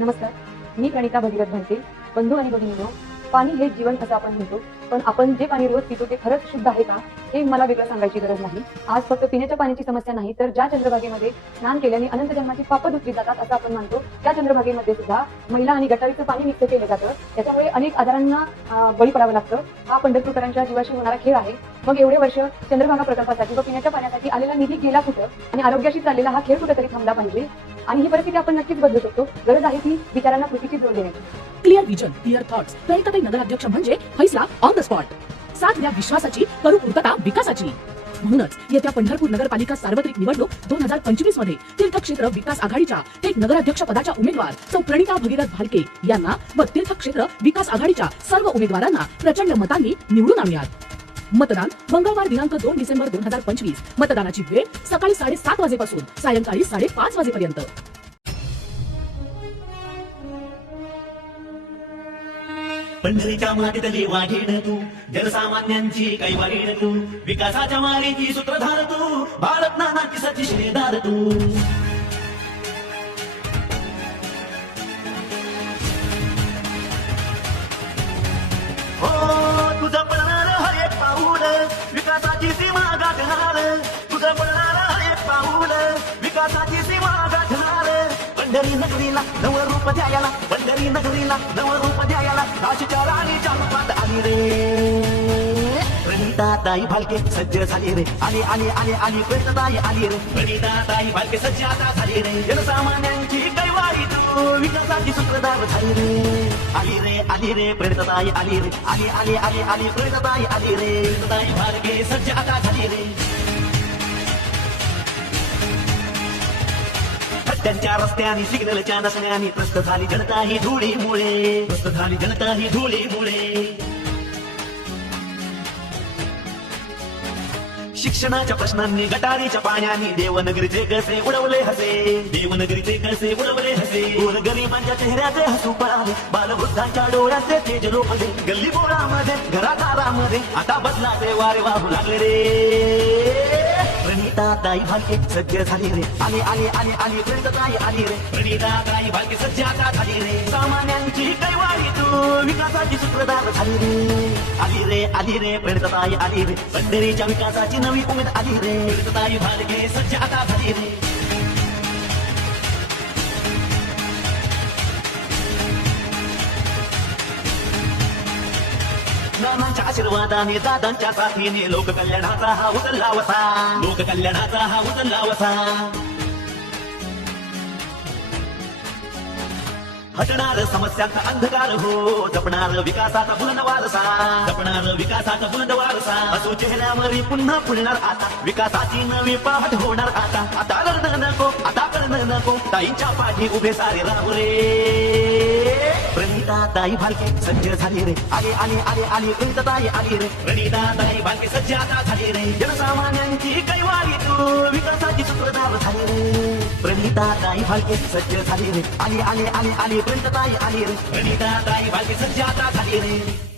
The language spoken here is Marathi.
नमस्कार मी प्रणिता भगीरथ म्हणते बंधू आणि भगिनीनो पाणी हे जीवन असं आपण म्हणतो पण आपण जे पाणी रोज पितो ते खरंच शुद्ध आहे का हे मला वेगळं सांगायची गरज नाही. आज फक्त पिण्याच्या पाण्याची समस्या नाही तर ज्या चंद्रभागेमध्ये स्नान केल्याने अनंत जन्माची पाप धुतली जातात असं आपण मानतो त्या चंद्रभागेमध्ये सुद्धा महिला आणि गटारीचं पाणी मिक्स केलं जातं. त्याच्यामुळे अनेक आजारांना बळी पडावं लागतं. हा पंढरपूरकरांच्या जीवाशी होणारा खेळ आहे. मग एवढे वर्ष चंद्रभागा प्रकल्पासाठी व पिण्याच्या पाण्यासाठी आलेला निधी गेला कुठं? आणि आरोग्याशी चाललेला हा खेळ कुठेतरी थांबला पाहिजे? आणि ही परिस्थिती आपण नक्कीच बदलू शकतो. गरज आहे ती विचारांना कृतीची जोड देण्याची. क्लिअर विजन क्लिअर थॉट्स प्रणिताताई नगराध्यक्ष म्हणजे फैसला ऑन द स्पॉट साथ द्या विश्वासाची करू पूर्तता विकासाची. म्हणूनच येत्या पंढरपूर नगरपालिका सार्वत्रिक निवडणूक दोन हजार पंचवीसमध्ये तीर्थक्षेत्र विकास आघाडीच्या थेट नगराध्यक्ष पदाच्या उमेदवार सौ प्रणिता भगीरथ भालके यांना व तीर्थक्षेत्र विकास आघाडीच्या सर्व उमेदवारांना प्रचंड मतांनी निवडून आणूयात. मतदान मंगळवार दिनांक दोन डिसेंबर दोन हजार पंचवीस. मतदानाची वेळ सकाळी साडेसात वाजेपासून सायंकाळी साडेपाच वाजेपर्यंत. पंढरीच्या मातीतली वाढीण तू. जनसामान्यांची काही वाढीण तू. विकासाच्या मारीची सूत्रधार तू. भारत नानाची सची शिलेदार तू. हो तुझं पडणार हर एक पाऊल. विकासाची सीमा गाठणार. तुझं पडणार हर एक पाऊल. विकासाची सीमा गाठणार. पंढरी नगरीला नव रूप द्यायला पंढरी नगरीला नव रूप द्यायला नाशिकच्या राणीच्या रूपात आली रे. प्रणिता ताई भालके सज्ज झाली रे. आली आली आली आली प्रणिताई आली रे. प्रणिता ताई भालके सज्ज आता झाली रे. जनसामान्यांची कैवारी तू विकासाची सूत्रधार झाली रे. आली रे आली रे प्रणिताई आली रे. आली आली आली आली प्रणिताई आली रे. ताई भालके सज्ज आता झाली रे. त्यांच्या रस्त्याने सिग्नलच्या नसण्याने प्रस्त झाली जनता ही धुळीमुळे. प्रस्त झाली जनता ही धुळीमुळे. शिक्षणाच्या प्रश्नांनी गटारीच्या पाण्याने देवनगरीचे कसे उडवले हसे. देवनगरीचे कसे उडवले हसे. गोर गरिबांच्या चेहऱ्याचे हसू पळाले बालवृद्धांच्या डोळ्याचे तेज लोपले गल्ली बोळामध्ये घरादारामध्ये आता बदलाचे वारे वाहू लागले रे. प्रणिता ताई भालके सज्ज झाली रे. आली आली आली आली प्रणिता ताई आली रे. प्रणिता ताई भालके सज्ज आता झाली रे. सामान्यांची कैवारी तू विकासाची सूत्रधार झाली रे. आली रे आली रे प्रणिता ताई आली रे. पंढरीच्या विकासाची नवी उमेद आली रे. प्रणिता ताई भालके सज्ज आता झाली रे. नानांच्या आशीर्वादाने दादांच्या साथीने लोककल्याणाचा हा उचलला वसा. लोककल्याणाचा हा उचलला वसा. हटणार समस्यांचा अंधकार हो जपणार विकासाचा बुलंद वारसा. जपणार विकासाचा बुलंद वारसा. असो चेहऱ्यावर पुन्हा फुलणार आता. विकासाची नवी पाहट होणार आता. आता रडणं नको आता करणं नको. ताईंच्या पाठी उभे सारे राहू रे. प्रणिता ताई भालके सज्ज झाली रे. आले आले आले आले प्रणिता ताई आली रे. प्रणिता ताई भालके सज्ज आता झाली रे. जनसामान्यांची कैवारी तू विकासाची सूत्रधार झाली रे. प्रणिता ताई भालके सज्ज झाली रे. आले आले आले आले प्रणिता ताई आली रे. प्रणिता ताई भालके सज्ज आता झाली रे.